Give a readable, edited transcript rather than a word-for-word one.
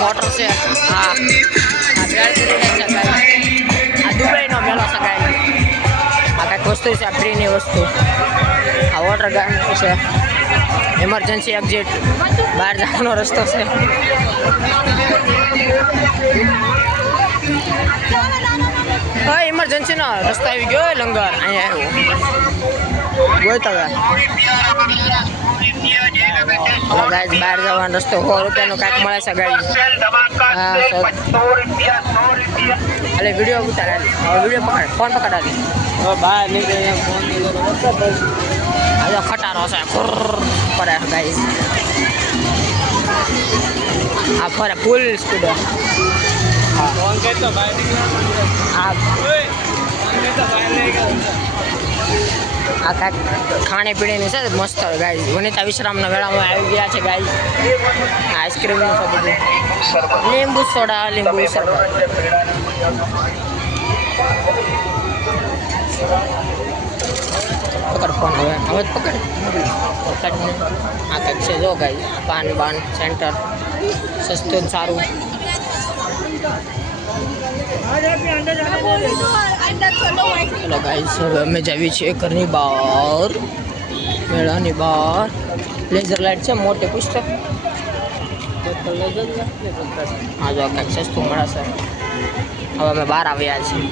Motor છે હા દુબઈનો મેળો છે ગાઈસ. આ કંઈક વસ્તુ છે, ફ્રીની વસ્તુ. આ વોટર ગાર્ડન છે, ઇમરજન્સી એક્ઝિટ, બહાર જવાનો રસ્તો છે. હા ઇમરજન્સીનો રસ્તો આવી ગયો લંગર અહીંયા આવ્યો ગાઈસ. બહાર જવાનો રસ્તો 100 રૂપિયાનો કાંઈક મળે છે ગાઈસ. અલે વિડીયો ઉતારે, વિડીયો પકડ, ફોન પકડાવી બહાર નીકળે ફોન ખટારો છે પડે ગાઈસ. આ ફરે ફૂલ સ્પીડ. આ કાંઈક ખાણીપીણીની છે મસ્ત ગાઈસ. વનિતા વિશ્રામના વેળામાં આવી ગયા છે ગાઈસ. આઈસ્ક્રીમ છે બધું, લીંબુ સોડા, લીંબુ શરબત. પકડ ફોન હવે જ પકડ. આ કંઈક છે જો ગાઈસ, પાન બાન સેન્ટર, સસ્તું ને સારું. હેલો ગાઈસ, હવે અમે જઈએ છીએ ઘરની બહાર, મેળાની બહાર. લેઝર લાઇટ છે મોટી પુસ્તક. હા જો કંઈક સસ્તું મળે છે. હવે અમે બહાર આવ્યા છીએ.